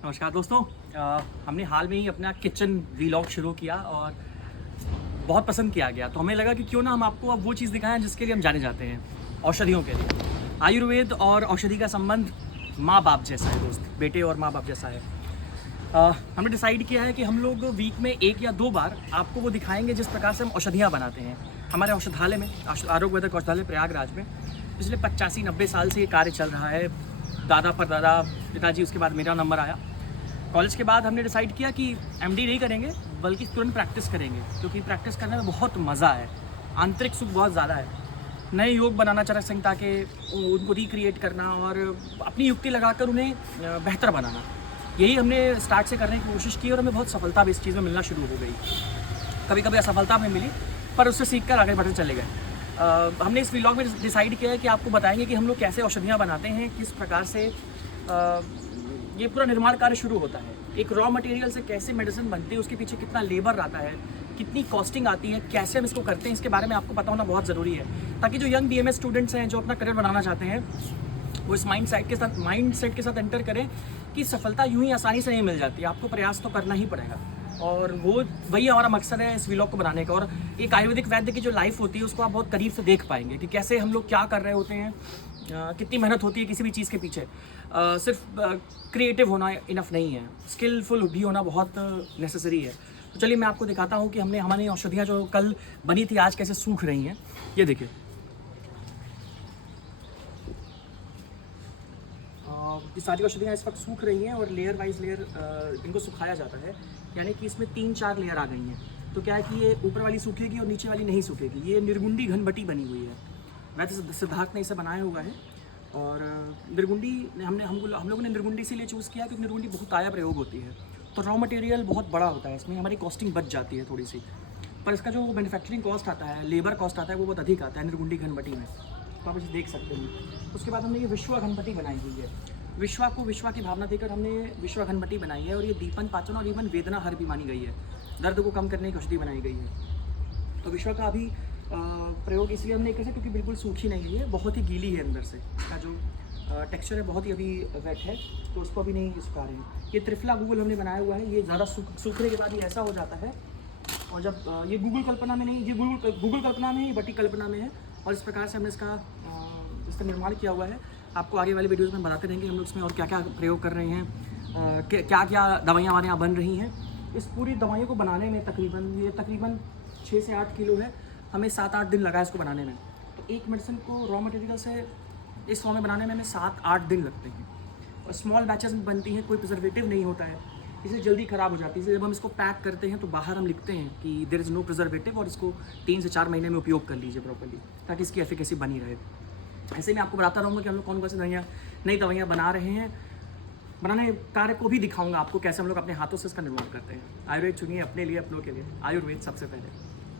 नमस्कार दोस्तों। हमने हाल में ही अपना किचन व्लॉग शुरू किया और बहुत पसंद किया गया, तो हमें लगा कि क्यों ना हम आपको अब वो चीज़ दिखाएं जिसके लिए हम जाने जाते हैं, औषधियों के लिए। आयुर्वेद और औषधि का संबंध माँ बाप जैसा है दोस्त, बेटे और माँ बाप जैसा है। हमने डिसाइड किया है कि हम लोग वीक में 1 या 2 बार आपको वो दिखाएंगे जिस प्रकार से हम औषधियाँ बनाते हैं। हमारे औषधालय में, आरोग्य वैदिक औषधालय प्रयागराज में पिछले 85-90 साल से ये कार्य चल रहा है। दादा परदादा, पिताजी, उसके बाद मेरा नंबर आया। कॉलेज के बाद हमने डिसाइड किया कि एमडी नहीं करेंगे बल्कि तुरंत प्रैक्टिस करेंगे, क्योंकि प्रैक्टिस करने में बहुत मज़ा है, आंतरिक सुख बहुत ज़्यादा है। नए योग बनाना, चरक संहिता के उनको रिक्रिएट करना और अपनी युक्ति लगाकर उन्हें बेहतर बनाना, यही हमने स्टार्ट से करने की कोशिश की और हमें बहुत सफलता भी इस चीज़ में मिलना शुरू हो गई। कभी कभी असफलता में मिली, पर उससे सीख कर आगे बढ़ते चले गए। हमने इस व्लॉग में डिसाइड किया है कि आपको बताएंगे कि हम लोग कैसे औषधियाँ बनाते हैं, किस प्रकार से ये पूरा निर्माण कार्य शुरू होता है। एक रॉ मटेरियल से कैसे मेडिसिन बनती है, उसके पीछे कितना लेबर आता है, कितनी कॉस्टिंग आती है, कैसे हम इसको करते हैं, इसके बारे में आपको पता होना बहुत ज़रूरी है, ताकि जो यंग बीएमएस स्टूडेंट्स हैं जो अपना करियर बनाना चाहते हैं वो इस माइंड सेट के साथ एंटर करें कि सफलता यूं ही आसानी से नहीं मिल जाती, आपको प्रयास तो करना ही पड़ेगा। और वही हमारा मकसद है इस व्लॉग को बनाने का। और एक आयुर्वेदिक वैद्य की जो लाइफ होती है उसको आप बहुत करीब से देख पाएंगे कि कैसे हम लोग क्या कर रहे होते हैं, कितनी मेहनत होती है किसी भी चीज़ के पीछे। सिर्फ क्रिएटिव होना इनफ नहीं है, स्किलफुल भी होना बहुत नेसेसरी है। तो चलिए मैं आपको दिखाता हूँ कि हमारी औषधियाँ जो कल बनी थी आज कैसे सूख रही हैं। ये देखिए, ये सारी औषधियाँ इस वक्त सूख रही हैं और लेयर वाइज लेयर इनको सुखाया जाता है, यानी कि इसमें 3-4 लेयर आ गई हैं। तो क्या है कि ये ऊपर वाली सूखेगी और नीचे वाली नहीं सूखेगी। ये निर्गुंडी घनबटी बनी हुई है, वैसे सिद्धार्थ ने इसे बनाया हुआ है। और निर्गुंडी हम लोगों ने निर्गुंडी इसीलिए चूज़ किया क्योंकि निर्गुंडी बहुत आया प्रयोग होती है, तो रॉ मटेरियल बहुत बड़ा होता है, इसमें हमारी कॉस्टिंग बच जाती है थोड़ी सी, पर इसका जो मैन्युफैक्चरिंग कॉस्ट आता है, लेबर कॉस्ट आता है, वो बहुत अधिक आता है निर्गुंडी घनबटी में, तो आप इसे देख सकते हैं। उसके बाद हमने ये विश्वा घनबटी बनाई हुई है। विश्वा की भावना देकर हमने विश्वा घनबटी बनाई है और ये दीपन, पाचन और इवन वेदना हर भी मानी गई है, दर्द को कम करने की औषधि बनाई गई है। तो विश्वा का अभी प्रयोग इसलिए हमने किया क्योंकि बिल्कुल सूखी नहीं है, बहुत ही गीली है, अंदर से इसका जो टेक्सचर है बहुत ही अभी वेट है, तो उसको अभी नहीं सुखा रहे हैं। ये त्रिफला गूगल हमने बनाया हुआ है, ये ज़्यादा सूखने के बाद ये ऐसा हो जाता है। और जब ये गूगल कल्पना में नहीं, ये गूगल कल्पना में ही बटी कल्पना में है, और इस प्रकार से हमने इसका निर्माण किया हुआ है। आपको आगे वाले वीडियोज़ में बताते रहेंगे हम लोग इसमें और क्या क्या प्रयोग कर रहे हैं, क्या क्या दवाइयाँ हमारे यहाँ बन रही हैं। इस पूरी दवाइयों को बनाने में तकरीबन 6 से 8 किलो है, हमें 7-8 दिन लगा इसको बनाने में। तो एक मेडिसिन को रॉ मटेरियल से इस फॉर्म में बनाने में हमें 7-8 दिन लगते हैं, और स्मॉल बैचेस में बनती हैं, कोई प्रिजर्वेटिव नहीं होता है, इसलिए जल्दी ख़राब हो जाती है। इसलिए जब हम इसको पैक करते हैं तो बाहर हम लिखते हैं कि देयर इज़ नो प्रिजर्वेटिव, और इसको 3 से 4 महीने में उपयोग कर लीजिए प्रॉपर्ली, ताकि इसकी एफिकेसी बनी रहे। ऐसे मैं आपको बताता रहूँगा कि हम लोग कौन कौन सी नई दवाइयाँ बना रहे हैं, बनाने कार्य को भी दिखाऊंगा आपको कैसे हम लोग अपने हाथों से इसका निर्माण करते हैं। आयुर्वेद चुनिए अपने लिए, अपनों के लिए। आयुर्वेद सबसे पहले।